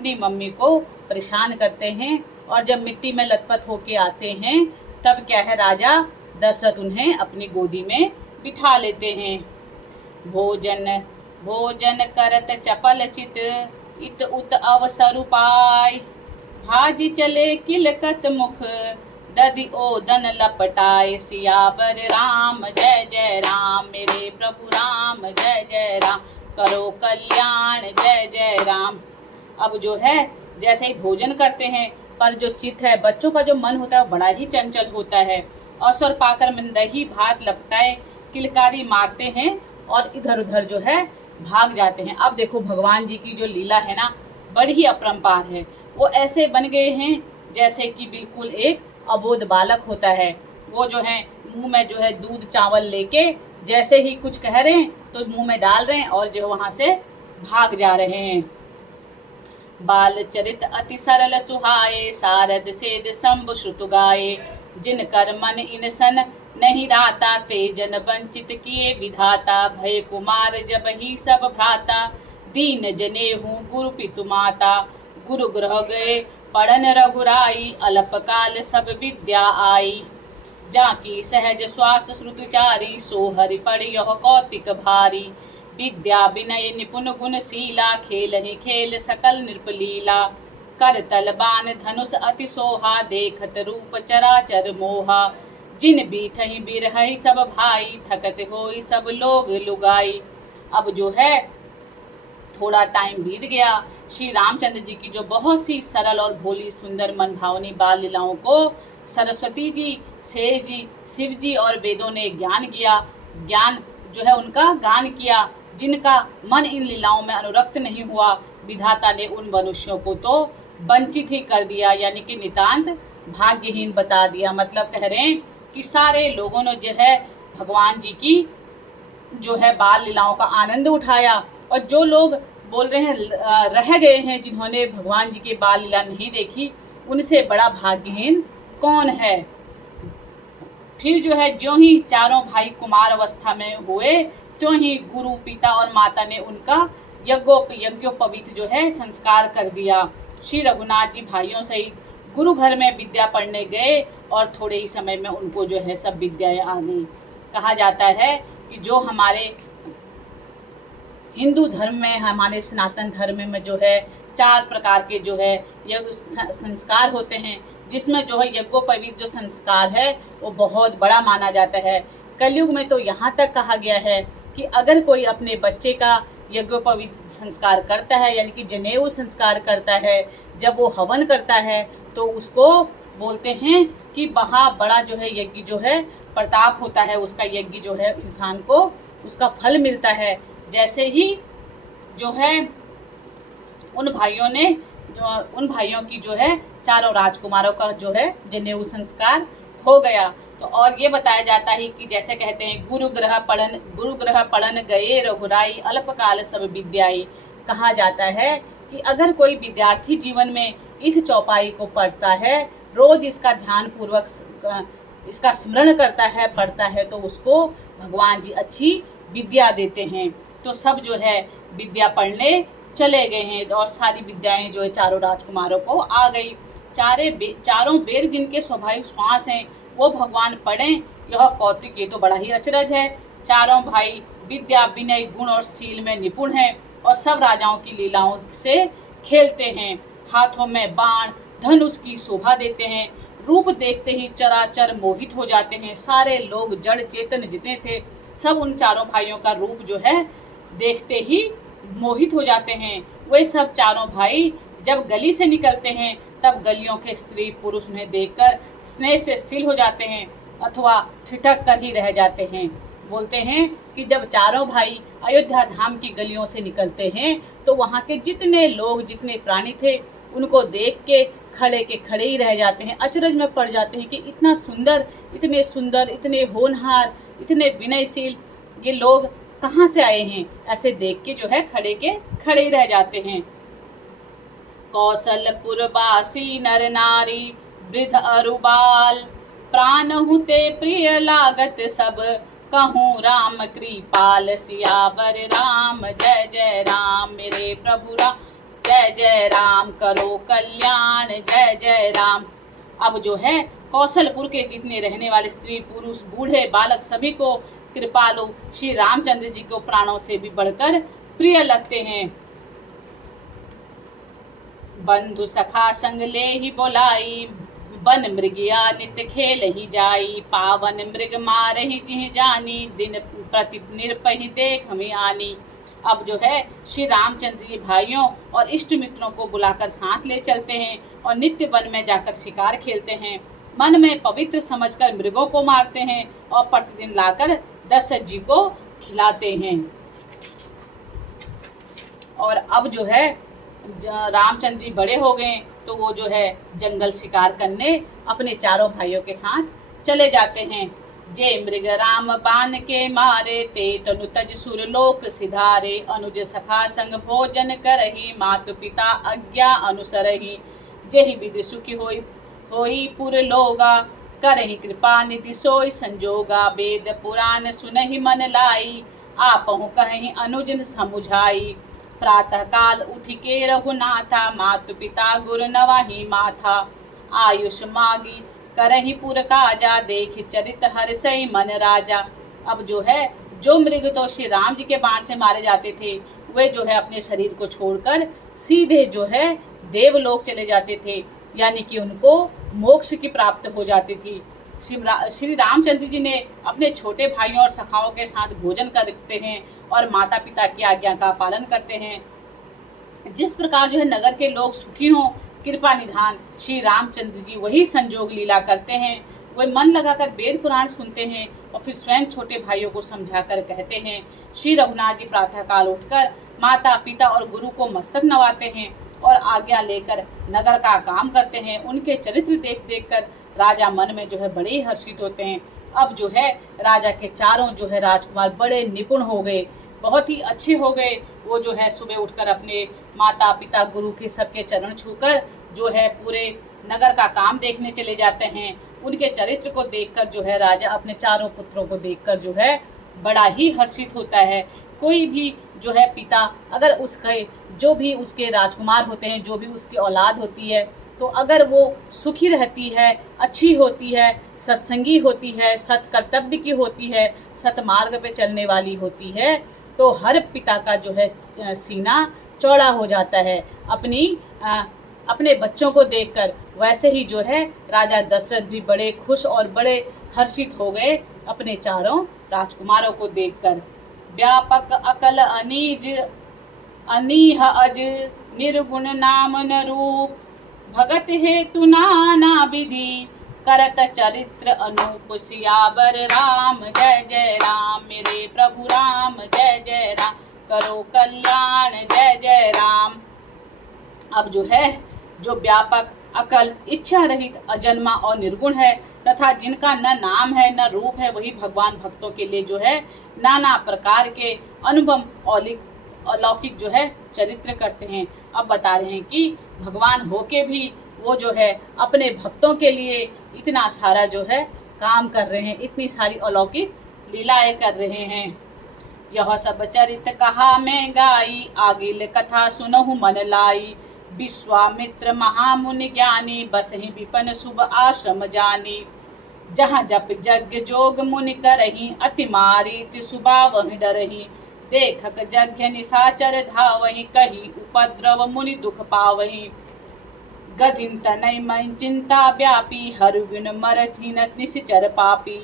अपनी मम्मी को परेशान करते हैं और जब मिट्टी में लथपथ होके आते हैं तब क्या है, राजा दशरथ उन्हें अपनी गोदी में बिठा लेते हैं। भोजन भोजन करत चपल चित, इत उत अवसर पाय, भाजी चले किलकत मुख, दधि ओदन लपटाए, सियावर राम जय जय राम, मेरे प्रभु राम जय जय राम, करो कल्याण जय जय राम। अब जो है जैसे ही भोजन करते हैं पर जो चित्त है, बच्चों का जो मन होता है वो बड़ा ही चंचल होता है। अवसर पाकर में दही भात लपटाए, किलकारी मारते हैं और इधर उधर जो है भाग जाते हैं। अब देखो भगवान जी की जो लीला है ना, बड़ी ही अपरंपार है। वो ऐसे बन गए हैं जैसे कि बिल्कुल एक अबोध बालक होता है। वो जो है मुंह में जो है दूध चावल लेके जैसे ही कुछ कह रहे हैं तो मुंह में डाल रहे हैं और जो वहां से भाग जा रहे हैं। बाल चरित अति सरल सुहाए, सारद सेद शंभु श्रुत गाए, जिन कर मन इनसन नहीं राता, ते जन वंचित किए विधाता, भय कुमार जब ही सब भ्राता, दीन जने हूँ गुरु पितु माता, गुरु ग्रह गए पढ़न रघुराई, अल्पकाल सब विद्या आई, जाकी सहज श्वास श्रुतचारी, सो हरि पढ़ यह कौतिक भारी, विद्या विनय निपुण गुणशीला, खेल ही खेल सकल नृपलीला, कर तल बान धनुष अति सोहा, देखत रूप चराचर मोहा, जिन बीथहि बिरहहि सब भाई, थकत होई सब लोग लुगाई। अब जो है थोड़ा टाइम बीत गया, श्री रामचंद्र जी की जो बहुत सी सरल और भोली सुंदर मन भावनी बाल लीलाओं को सरस्वती जी, शेष जी, शिव जी और वेदों ने ज्ञान जो है उनका गान किया। जिनका मन इन लीलाओं में अनुरक्त नहीं हुआ, विधाता ने उन मनुष्यों को तो वंचित ही कर दिया, यानी कि नितांत भाग्यहीन बता दिया। मतलब कह रहे हैं कि सारे लोगों ने जो है भगवान जी की जो है बाल लीलाओं का आनंद उठाया, और जो लोग बोल रहे हैं रह गए हैं जिन्होंने भगवान जी के बाल लीला नहीं देखी, उनसे बड़ा भाग्यहीन कौन है। फिर जो है ज्यों ही चारों भाई कुमार अवस्था में हुए, त्यों ही गुरु पिता और माता ने उनका यज्ञोपवीत जो है संस्कार कर दिया। श्री रघुनाथ जी भाइयों सहित गुरु घर में विद्या पढ़ने गए और थोड़े ही समय में उनको जो है सब विद्याएं आ गई। कहा जाता है कि जो हमारे हिंदू धर्म में, हमारे सनातन धर्म में जो है 4 प्रकार के जो है यज्ञ संस्कार होते हैं, जिसमें जो है यज्ञोपवीत जो संस्कार है वो बहुत बड़ा माना जाता है। कलयुग में तो यहाँ तक कहा गया है कि अगर कोई अपने बच्चे का यज्ञोपवीत संस्कार करता है, यानी कि जनेऊ संस्कार करता है, जब वो हवन करता है तो उसको बोलते हैं कि बड़ा जो है यज्ञ जो है प्रताप होता है, उसका यज्ञ जो है इंसान को उसका फल मिलता है। जैसे ही जो है उन भाइयों की जो है चारों राजकुमारों का जो है जनेऊ संस्कार हो गया। तो और ये बताया जाता है कि जैसे कहते हैं गुरु ग्रह पढ़न गए रघुराई, अल्पकाल सब विद्याई। कहा जाता है कि अगर कोई विद्यार्थी जीवन में इस चौपाई को पढ़ता है, रोज इसका ध्यान पूर्वक इसका स्मरण करता है, पढ़ता है, तो उसको भगवान जी अच्छी विद्या देते हैं। तो सब जो है विद्या पढ़ने चले गए हैं और सारी विद्याएं जो है चारों राजकुमारों को आ गई। चारों वेद जिनके स्वाभाविक श्वास हैं वो भगवान पढ़ें, यह कौतिक, ये तो बड़ा ही अचरज है। चारों भाई विद्या विनय गुण और शील में निपुण हैं और सब राजाओं की लीलाओं से खेलते हैं। हाथों में बाण धनुष की शोभा देते हैं, रूप देखते ही चराचर मोहित हो जाते हैं। सारे लोग जड़ चेतन जितने थे सब उन चारों भाइयों का रूप जो है देखते ही मोहित हो जाते हैं। वे सब चारों भाई जब गली से निकलते हैं तब गलियों के स्त्री पुरुष उन्हें देखकर स्नेह से स्थिर हो जाते हैं अथवा ठिठक कर ही रह जाते हैं। बोलते हैं कि जब चारों भाई अयोध्या धाम की गलियों से निकलते हैं तो वहाँ के जितने लोग, जितने प्राणी थे, उनको देख के खड़े ही रह जाते हैं, अचरज में पड़ जाते हैं कि इतना सुंदर, इतने होनहार, इतने विनयशील ये लोग कहाँ से आए हैं। ऐसे देख के जो है खड़े ही रह जाते हैं। कौशलपुरवासी नर नारी वृद्ध अरुबाल, प्राण हुते प्रिय लागत सब, कहूँ राम कृपाल, सियावर राम जय जय राम, मेरे प्रभु राम जय जय राम, करो कल्याण जय जय राम। अब जो है कौशलपुर के जितने रहने वाले स्त्री पुरुष बूढ़े बालक सभी को कृपालु श्री रामचंद्र जी को प्राणों से भी बढ़कर प्रिय लगते हैं। बंधु सखा संग ले ही बोलाई, बन मृगिया नित्य खेल ही जाई। पावन मृग मार ही जिह जानी, दिन प्रति निरपहि देख हमें आनी। अब जो है श्री रामचंद्र जी भाइयों और इष्ट मित्रों को बुलाकर साथ ले चलते हैं और नित्य वन में जाकर शिकार खेलते हैं। मन में पवित्र समझकर मृगों को मारते हैं और प्रतिदिन लाकर दशरथ जी को खिलाते हैं। और अब जो है रामचंद्र जी बड़े हो गए तो वो जो है जंगल शिकार करने अपने चारों भाइयों के साथ चले जाते हैं। जे मृग राम बान के मारे, ते तनु तज सुरलोक सिधारे। अनुज सखा संग भोजन करही, मातु पिता आज्ञा अनुसरही। जेहि विधि सुखी होई पुर लोगा, करही कृपा निधि सोई संजोगा। वेद पुराण सुनहि मन लाई, आपहु कहि अनुज समुझाई। प्रातः काल उठि के रघुनाथा, मातु पिता गुरु नवाही माथा। आयुष मागी करही पुर काजा, देख चरित हर्षई मन राजा। अब जो है जो मृग तो श्री राम जी के बाण से मारे जाते थे वे जो है अपने शरीर को छोड़कर सीधे जो है देवलोक चले जाते थे, यानी कि उनको मोक्ष की प्राप्त हो जाती थी। श्री रामचंद्र जी ने अपने छोटे भाइयों और सखाओं के साथ भोजन करते हैं और माता पिता की आज्ञा का पालन करते हैं। जिस प्रकार जो है नगर के लोग सुखी हों, कृपा निधान श्री रामचंद्र जी वही संजोग लीला करते हैं। वे मन लगाकर वेद पुराण सुनते हैं और फिर स्वयं छोटे भाइयों को समझाकर कहते हैं। श्री रघुनाथ जी प्रातः काल उठकर माता पिता और गुरु को मस्तक नवाते हैं और आज्ञा लेकर नगर का काम करते हैं। उनके चरित्र देख देख कर राजा मन में जो है बड़े ही हर्षित होते हैं। अब जो है राजा के चारों जो है राजकुमार बड़े निपुण हो गए, बहुत ही अच्छे हो गए। वो जो है सुबह उठकर अपने माता पिता गुरु के सबके चरण छूकर जो है पूरे नगर का काम देखने चले जाते हैं। उनके चरित्र को देखकर जो है राजा अपने चारों पुत्रों को देखकर जो है बड़ा ही हर्षित होता है। कोई भी जो है पिता अगर उसके जो भी उसके राजकुमार होते हैं, जो भी उसकी औलाद होती है, तो अगर वो सुखी रहती है, अच्छी होती है, सत्संगी होती है, सत्कर्तव्य की होती है, सतमार्ग पे चलने वाली होती है, तो हर पिता का जो है सीना चौड़ा हो जाता है अपने बच्चों को देखकर। वैसे ही जो है राजा दशरथ भी बड़े खुश और बड़े हर्षित हो गए अपने चारों राजकुमारों को देखकर। व्यापक अकल अनीज अनीह अज, निर्गुण नाम न रूप। भगत हेतु नाना विधि, करत चरित्र अनूप। सियावर राम जय जय राम, मेरे प्रभु राम जय जय राम। करो कल्याण जय जय राम। अब जो है जो व्यापक अकल इच्छा रहित अजन्मा और निर्गुण है तथा जिनका न नाम है न रूप है, वही भगवान भक्तों के लिए जो है नाना प्रकार के अनुभव अलौकिक जो है चरित्र करते हैं। अब बता रहे हैं कि भगवान होके भी वो जो है अपने भक्तों के लिए इतना सारा जो है काम कर रहे हैं, इतनी सारी अलौकिक लीलाएं कर रहे हैं। यह सब चरित कहा मैं गाई, आगिल कथा सुनहु मन लाई। विश्वामित्र महामुनि ज्ञानी, बसहि विपन शुभ आश्रम जानी। जहाँ जप यज्ञ जोग मुनि करही, अति मारीच सुबावहि डरही। देखक यज्ञ निशाचर धावहि, कही उपद्रव मुनि दुख पावहि। गधिन तनय मन चिंता व्यापी, हरुविन मरथिन निश्चर पापी।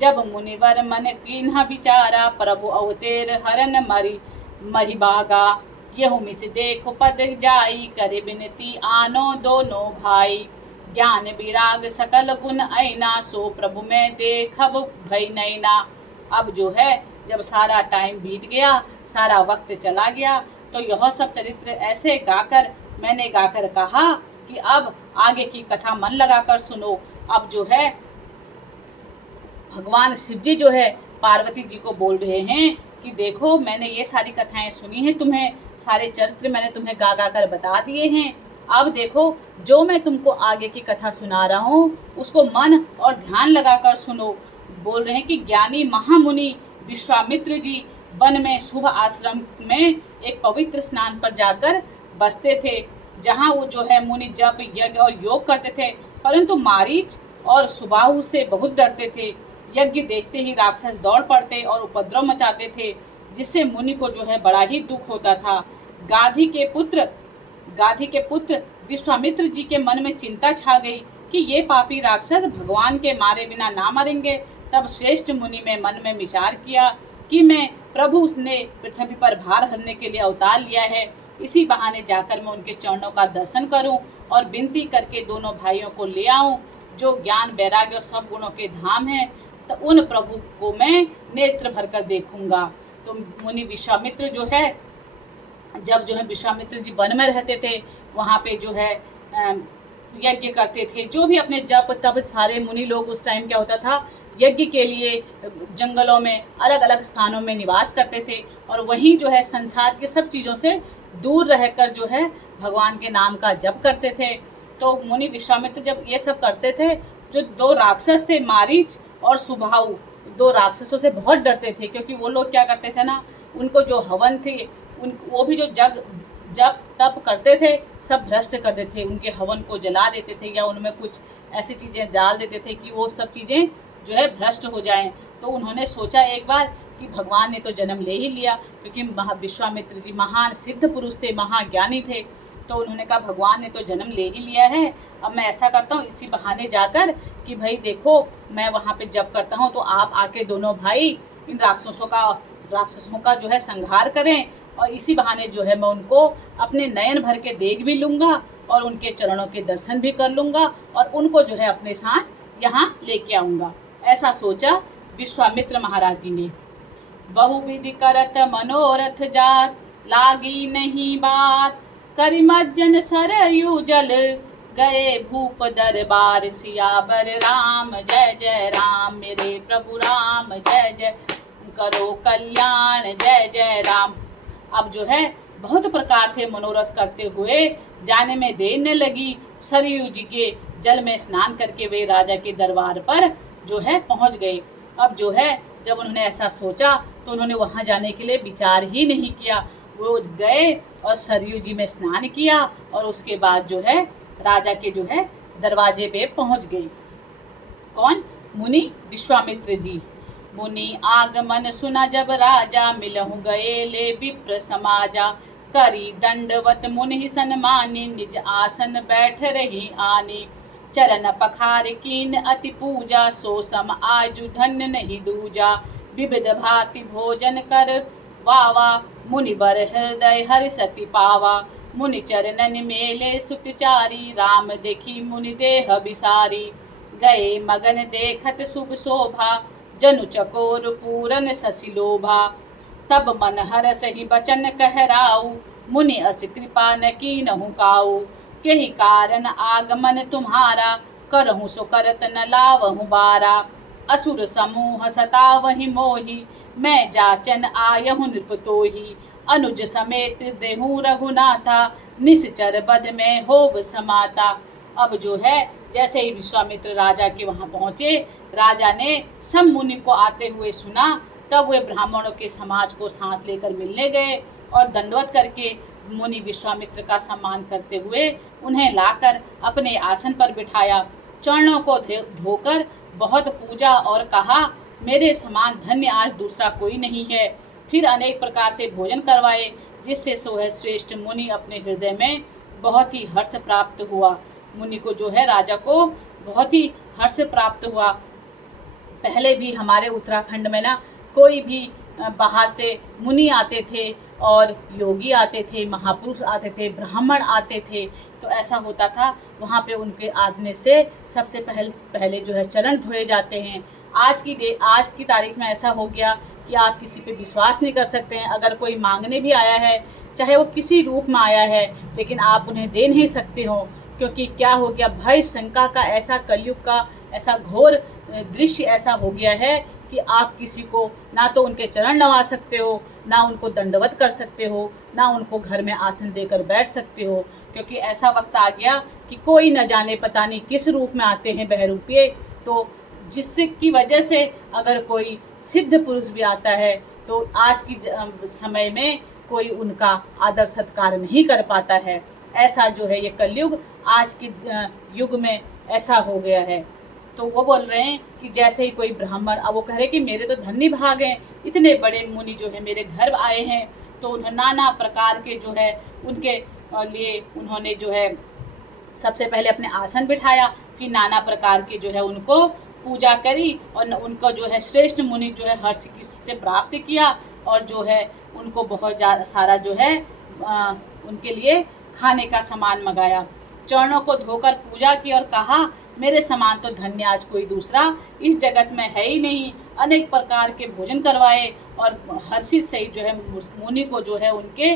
जब मुनिवर मन कीन्ह विचारा, प्रभु अवतेर हरन मरि बागा। यहु मिस देखो पद जाई, करे विनती आनो दोनों भाई। ज्ञान विराग सकल गुण ऐना, सो प्रभु में देखब भई नैना। अब जो है जब सारा टाइम बीत गया, सारा वक्त चला गया, तो यह सब चरित्र ऐसे गाकर मैंने गाकर कहा कि अब आगे की कथा मन लगाकर सुनो। अब जो है भगवान शिव जी जो है पार्वती जी को बोल रहे हैं कि देखो मैंने ये सारी कथाएं सुनी हैं, तुम्हें सारे चरित्र मैंने तुम्हें गा गा कर बता दिए हैं। अब देखो जो मैं तुमको आगे की कथा सुना रहा हूँ उसको मन और ध्यान लगाकर सुनो। बोल रहे हैं कि ज्ञानी महामुनि विश्वामित्र जी वन में शुभ आश्रम में एक पवित्र स्नान पर जाकर बसते थे, जहाँ वो जो है मुनि जप यज्ञ और योग करते थे। परंतु मारीच और सुबाहु से बहुत डरते थे। यज्ञ देखते ही राक्षस दौड़ पड़ते और उपद्रव मचाते थे, जिससे मुनि को जो है बड़ा ही दुख होता था। गाधी के पुत्र विश्वामित्र जी के मन में चिंता छा गई कि ये पापी राक्षस भगवान के मारे बिना ना मरेंगे। तब श्रेष्ठ मुनि ने मन में विचार किया कि मैं प्रभु ने पृथ्वी पर भार हरने के लिए अवतार लिया है, इसी बहाने जाकर मैं उनके चरणों का दर्शन करूं और विनती करके दोनों भाइयों को ले आऊं, जो ज्ञान वैराग्य और सब गुणों के धाम हैं। तो उन प्रभु को मैं नेत्र भर कर देखूंगा। तो मुनि विश्वामित्र जो है, जब जो है विश्वामित्र जी वन में रहते थे, वहाँ पे जो है यज्ञ करते थे। जो भी अपने जप तप, सारे मुनि लोग उस टाइम क्या होता था, यज्ञ के लिए जंगलों में अलग अलग स्थानों में निवास करते थे और वहीं जो है संसार के सब चीज़ों से दूर रहकर जो है भगवान के नाम का जप करते थे। तो मुनि विश्वामित्र जब ये सब करते थे, जो दो राक्षस थे मारीच और सुबाहु, दो राक्षसों से बहुत डरते थे, क्योंकि वो लोग क्या करते थे ना, उनको जो हवन थे वो भी जो जप तप करते थे सब भ्रष्ट कर देते थे। उनके हवन को जला देते थे या उनमें कुछ ऐसी चीज़ें डाल देते थे कि वो सब चीज़ें जो है भ्रष्ट हो जाएं। तो उन्होंने सोचा एक बार कि भगवान ने तो जन्म ले ही लिया, क्योंकि विश्वामित्र जी महान सिद्ध पुरुष थे, महाज्ञानी थे। तो उन्होंने कहा भगवान ने तो जन्म ले ही लिया है, अब मैं ऐसा करता हूँ इसी बहाने जाकर कि भाई देखो मैं वहाँ पे जप करता हूँ, तो आप आके दोनों भाई इन राक्षसों का जो है संहार करें, और इसी बहाने जो है मैं उनको अपने नयन भर के देख भी लूँगा और उनके चरणों के दर्शन भी कर लूँगा और उनको जो है अपने साथ यहाँ लेके आऊँगा। ऐसा सोचा विश्वामित्र महाराज जी ने। बहुविधि करत मनोरथ जात, लागी नहीं बात, करिमज्जन सरयू जल, गए भूप दरबार, सियावर राम जय जय राम, मेरे प्रभु राम जय जय, करो कल्याण जय जय राम। अब जो है बहुत प्रकार से मनोरथ करते हुए जाने में देर न लगी। सरयू जी के जल में स्नान करके वे राजा के दरबार पर जो है पहुंच गए। अब जो है जब उन्होंने ऐसा सोचा तो उन्होंने वहां जाने के लिए विचार ही नहीं किया। वो गए और सरयू जी में स्नान किया और उसके बाद जो है राजा के जो है दरवाजे पे पहुंच गए। कौन? मुनि विश्वामित्र जी। मुनि आगमन सुना जब राजा, मिलहु गए ले विप्र समाजा, करी दंडवत मुनि सन्मानी, निज आसन बैठ रही आनी, चरण पखार कीन अति पूजा, सो सम आजु धन्य नहीं दूजा, विविध भांति भोजन कर वावा, मुनि बर हृदय हर सति पावा, मुनि चरणन मेले सुतचारी, राम देखी मुनि देह विसारी, गए मगन देखत शुभ शोभा, जनु चकोर पूरन शशि लोभा, तब मन हर सही बचन कहराऊ, मुनि अस कृपा न कीनहु काऊ, केहि कारण आगमन तुम्हारा, करहु सो करत न लावहु बारा, असुर समूह सतावहि मोहि, मैं जाचन आयहु नृपतोहि, अनुज समेत देहु रघुनाथा, निश्चर बद में होव समाता। अब जो है जैसे ही विश्वामित्र राजा के वहाँ पहुँचे, राजा ने सब मुनि को आते हुए सुना, तब वे ब्राह्मणों के समाज को साथ लेकर मिलने गए और दंडवत करके मुनि विश्वामित्र का सम्मान करते हुए उन्हें लाकर अपने आसन पर बिठाया, चरणों को धोकर बहुत पूजा और कहा मेरे समान धन्य आज दूसरा कोई नहीं है। फिर अनेक प्रकार से भोजन करवाए, जिससे सोहे श्रेष्ठ मुनि अपने हृदय में बहुत ही हर्ष प्राप्त हुआ। मुनि को जो है राजा को बहुत ही हर्ष प्राप्त हुआ। पहले भी हमारे उत्तराखंड में ना कोई भी बाहर से मुनि आते थे और योगी आते थे, महापुरुष आते थे, ब्राह्मण आते थे, तो ऐसा होता था वहाँ पे उनके आने से सबसे पहले जो है चरण धोए जाते हैं। आज की तारीख में ऐसा हो गया कि आप किसी पे विश्वास नहीं कर सकते हैं। अगर कोई मांगने भी आया है, चाहे वो किसी रूप में आया है, लेकिन आप उन्हें दे नहीं सकते हो, क्योंकि क्या हो गया, भय शंका का ऐसा कलयुग का ऐसा घोर दृश्य ऐसा हो गया है कि आप किसी को ना तो उनके चरण नवा सकते हो, ना उनको दंडवत कर सकते हो, ना उनको घर में आसन देकर बैठ सकते हो, क्योंकि ऐसा वक्त आ गया कि कोई न जाने पता नहीं किस रूप में आते हैं बहरूपिये। तो जिससे की वजह से अगर कोई सिद्ध पुरुष भी आता है तो आज की समय में कोई उनका आदर सत्कार नहीं कर पाता है। ऐसा जो है ये कलयुग आज के युग में ऐसा हो गया है। तो वो बोल रहे हैं कि जैसे ही कोई ब्राह्मण, अब वो कह रहे कि मेरे तो धन्य भाग हैं, इतने बड़े मुनि जो है मेरे घर आए हैं, तो उन्हें नाना प्रकार के जो है उनके लिए उन्होंने जो है सबसे पहले अपने आसन बिठाया, फिर नाना प्रकार के जो है उनको पूजा करी और उनको जो है श्रेष्ठ मुनि जो है हर्ष से प्राप्त किया और जो है उनको बहुत सारा जो है उनके लिए खाने का सामान मंगाया। चरणों को धोकर पूजा की और कहा, मेरे समान तो धन्य आज कोई दूसरा इस जगत में है ही नहीं। अनेक प्रकार के भोजन करवाए और हर्षित से जो है मुनि को जो है उनके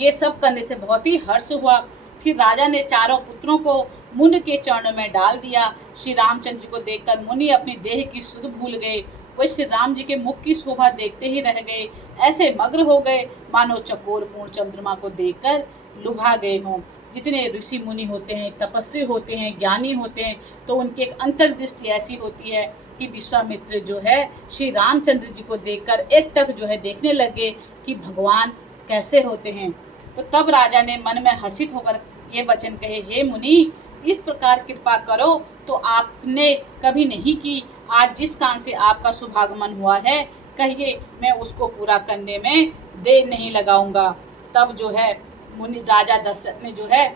ये सब करने से बहुत ही हर्ष हुआ। फिर राजा ने चारों पुत्रों को मुनि के चरणों में डाल दिया। श्री रामचंद्र जी को देखकर मुनि अपनी देह की सुध भूल गए। वे श्री राम जी के मुख की शोभा देखते ही रह गए। ऐसे मग्न हो गए मानो चकोर पूर्ण चंद्रमा को देखकर लुभा गए हों। जितने ऋषि मुनि होते हैं, तपस्वी होते हैं, ज्ञानी होते हैं, तो उनकी एक अंतर्दृष्टि ऐसी होती है कि विश्वामित्र जो है श्री रामचंद्र जी को देखकर एकटक जो है देखने लगे कि भगवान कैसे होते हैं। तो तब राजा ने मन में हर्षित होकर ये वचन कहे, हे मुनि, इस प्रकार कृपा करो तो आपने कभी नहीं की। आज जिस कारण से आपका शुभागमन हुआ है, कहिए मैं उसको पूरा करने में देर नहीं लगाऊंगा। तब जो है मुनि राजा दशरथ ने जो है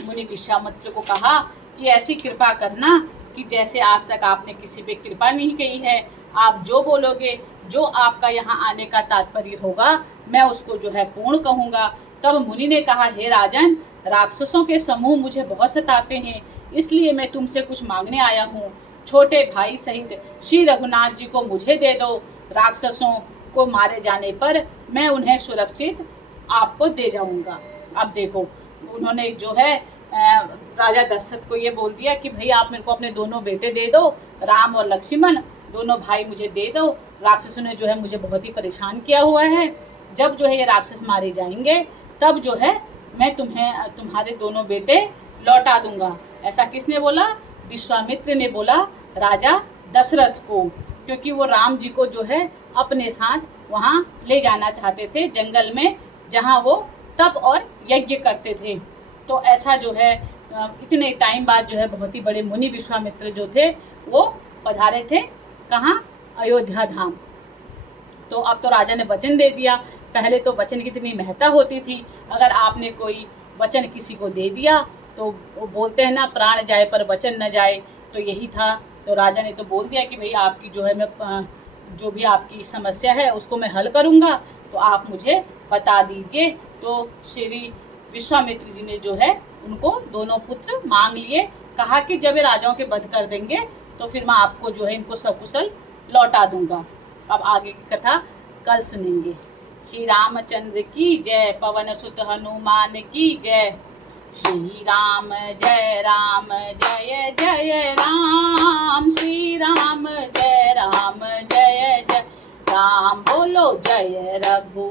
मुनि विश्वामित्र को कहा कि ऐसी कृपा करना कि जैसे आज तक आपने किसी पे कृपा नहीं की है। आप जो बोलोगे, जो आपका यहाँ आने का तात्पर्य होगा, मैं उसको जो है पूर्ण कहूँगा। तब मुनि ने कहा, हे राजन, राक्षसों के समूह मुझे बहुत सताते हैं, इसलिए मैं तुमसे कुछ मांगने आया हूँ। छोटे भाई सहित श्री रघुनाथ जी को मुझे दे दो। राक्षसों को मारे जाने पर मैं उन्हें सुरक्षित आपको दे जाऊंगा। अब देखो, उन्होंने जो है राजा दशरथ को ये बोल दिया कि भाई आप मेरे को अपने दोनों बेटे दे दो, राम और लक्ष्मण, दोनों भाई मुझे दे दो। राक्षसों ने जो है मुझे बहुत ही परेशान किया हुआ है। जब जो है ये राक्षस मारे जाएंगे तब जो है मैं तुम्हारे दोनों बेटे लौटा दूंगा। ऐसा किसने बोला? विश्वामित्र ने बोला राजा दशरथ को, क्योंकि वो राम जी को जो है अपने साथ वहाँ ले जाना चाहते थे, जंगल में जहाँ वो तप और यज्ञ करते थे। तो ऐसा जो है इतने टाइम बाद जो है बहुत ही बड़े मुनि विश्वामित्र जो थे वो पधारे थे, कहाँ? अयोध्या धाम। तो अब तो राजा ने वचन दे दिया। पहले तो वचन की इतनी महत्ता होती थी, अगर आपने कोई वचन किसी को दे दिया तो वो बोलते हैं ना, प्राण जाए पर वचन न जाए, तो यही था। तो राजा ने तो बोल दिया कि भाई आपकी जो है मैं जो भी आपकी समस्या है उसको मैं हल करूँगा, तो आप मुझे बता दीजिए। तो श्री विश्वामित्र जी ने जो है उनको दोनों पुत्र मांग लिए, कहा कि जब ये राजाओं के वध कर देंगे तो फिर मैं आपको जो है इनको सकुशल लौटा दूंगा। अब आगे की कथा कल सुनेंगे। श्री रामचंद्र की जय, पवन सुत हनुमान की जय। श्री राम जय जय राम, श्री राम जय जय राम, बोलो जय रघु